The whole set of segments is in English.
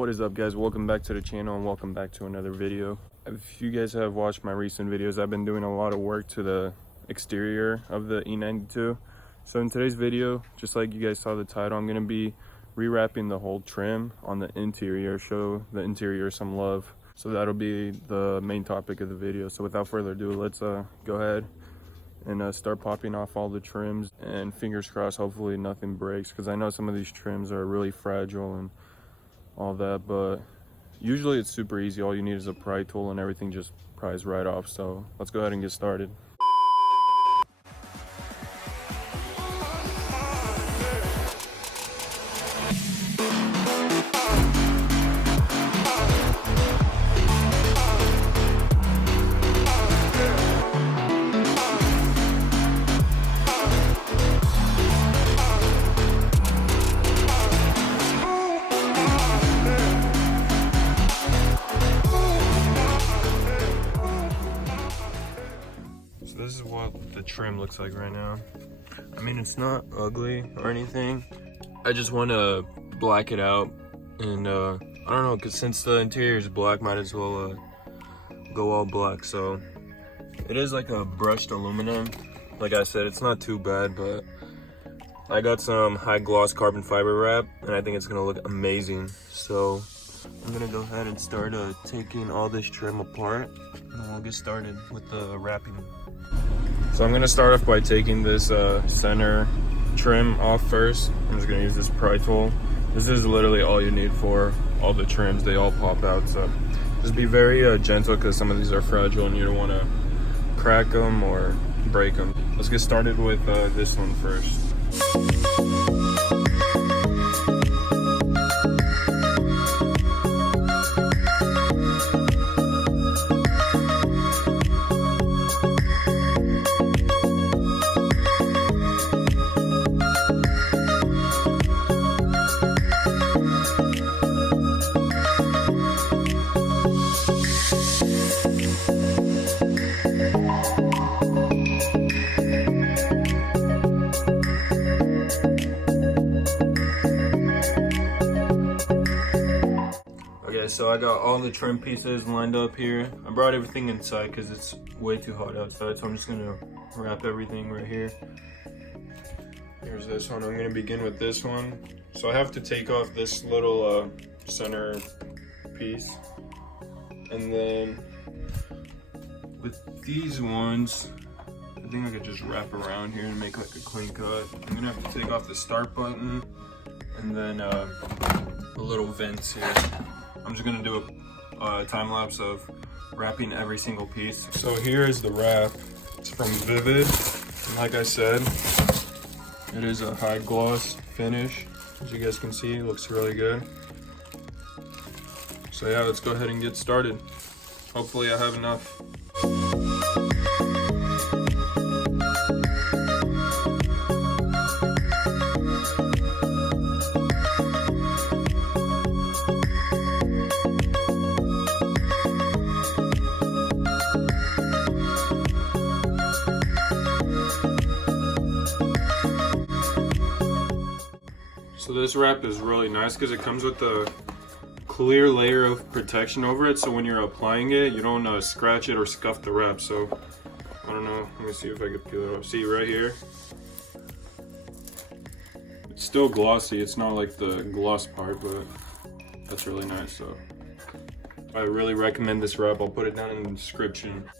What is up, guys? Welcome back to the channel and welcome back to another video. If you guys have watched my recent videos, I've been doing a lot of work to the exterior of the E92. So in today's video, just like you guys saw the title, I'm going to be rewrapping the whole trim on the interior, show the interior some love. So that'll be the main topic of the video. So without further ado, let's go ahead and start popping off all the trims, and fingers crossed hopefully nothing breaks, because I know some of these trims are really fragile and all that, but usually it's super easy. All you need is a pry tool and everything just pries right off. So let's go ahead and get started. This is what the trim looks like right now. I mean, it's not ugly or anything. I just want to black it out, and I don't know, because since the interior is black, might as well go all black. So it is like a brushed aluminum. Like I said, it's not too bad, but I got some high gloss carbon fiber wrap, and I think it's gonna look amazing. So I'm gonna go ahead and start taking all this trim apart, and we'll get started with the wrapping. So I'm gonna start off by taking this center trim off first. I'm just gonna use this pry tool. This is literally all you need for all the trims. They all pop out, so just be very gentle, because some of these are fragile and you don't want to crack them or break them. Let's get started with this one first. So I got all the trim pieces lined up here. I brought everything inside because it's way too hot outside, so I'm just gonna wrap everything right here. Here's this one. I'm gonna begin with this one. So I have to take off this little center piece, and then with these ones, I think I could just wrap around here and make like a clean cut. I'm gonna have to take off the start button, and then the little vents here. I'm just gonna do a time lapse of wrapping every single piece. So here is the wrap. It's from Vivid, and like I said, it is a high gloss finish. As you guys can see, it looks really good. So yeah, let's go ahead and get started. Hopefully I have enough. So this wrap is really nice because it comes with a clear layer of protection over it, so when you're applying it, you don't scratch it or scuff the wrap. So I don't know, let me see if I can peel it off. See right here, it's still glossy. It's not like the gloss part, but that's really nice. So I really recommend this wrap. I'll put it down in the description.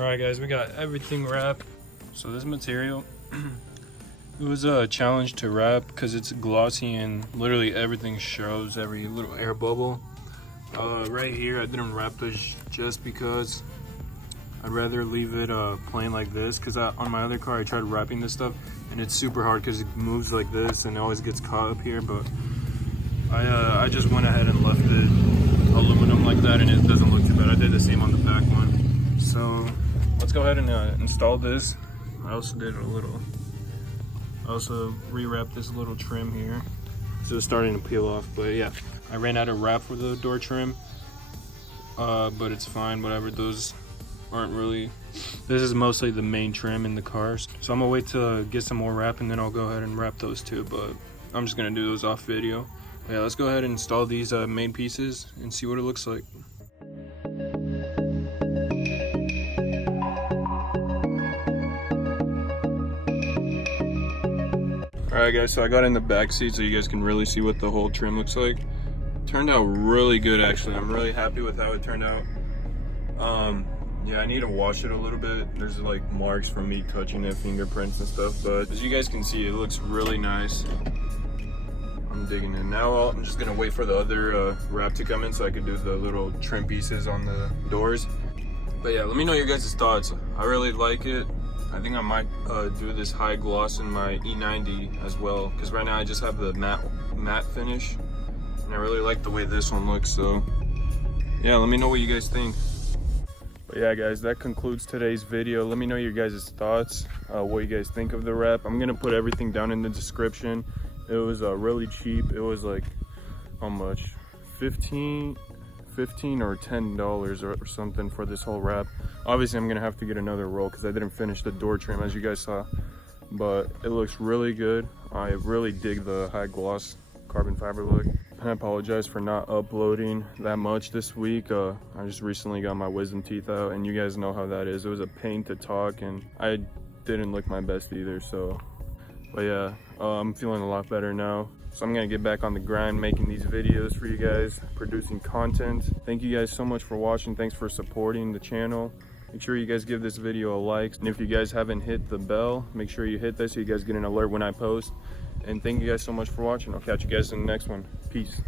Alright guys, we got everything wrapped. So this material, it was a challenge to wrap because it's glossy and literally everything shows, every little air bubble. Right here I didn't wrap this just because I'd rather leave it plain like this, because on my other car I tried wrapping this stuff and it's super hard because it moves like this and it always gets caught up here, but I just went ahead and left it aluminum like that and it doesn't look too bad. I did the same on the back one. So let's go ahead and install this. I also rewrapped this little trim here. So it's starting to peel off, but yeah, I ran out of wrap for the door trim, but it's fine, whatever. Those aren't really, this is mostly the main trim in the cars. So I'm gonna wait to get some more wrap and then I'll go ahead and wrap those too, but I'm just gonna do those off video. Yeah, let's go ahead and install these main pieces and see what it looks like. Alright guys, so I got in the back seat so you guys can really see what the whole trim looks like. Turned out really good actually. I'm really happy with how it turned out. Yeah, I need to wash it a little bit. There's like marks from me touching it, fingerprints and stuff, but as you guys can see, it looks really nice. I'm digging in. Now I'm just gonna wait for the other wrap to come in so I can do the little trim pieces on the doors. But yeah, let me know your guys' thoughts. I really like it. I think I might do this high gloss in my E90 as well, because right now I just have the matte finish and I really like the way this one looks. So yeah, let me know what you guys think. But yeah guys, that concludes today's video. Let me know your guys' thoughts, what you guys think of the wrap. I'm gonna put everything down in the description. It was really cheap. It was like, how much? 15 or $10 or something for this whole wrap. Obviously I'm gonna have to get another roll because I didn't finish the door trim as you guys saw, but it looks really good. I really dig the high gloss carbon fiber look. I apologize for not uploading that much this week. I just recently got my wisdom teeth out and you guys know how that is. It was a pain to talk and I didn't look my best either. So, but yeah, I'm feeling a lot better now. So I'm gonna get back on the grind, making these videos for you guys, producing content. Thank you guys so much for watching. Thanks for supporting the channel. Make sure you guys give this video a like. And if you guys haven't hit the bell, make sure you hit that so you guys get an alert when I post. And thank you guys so much for watching. I'll catch you guys in the next one. Peace.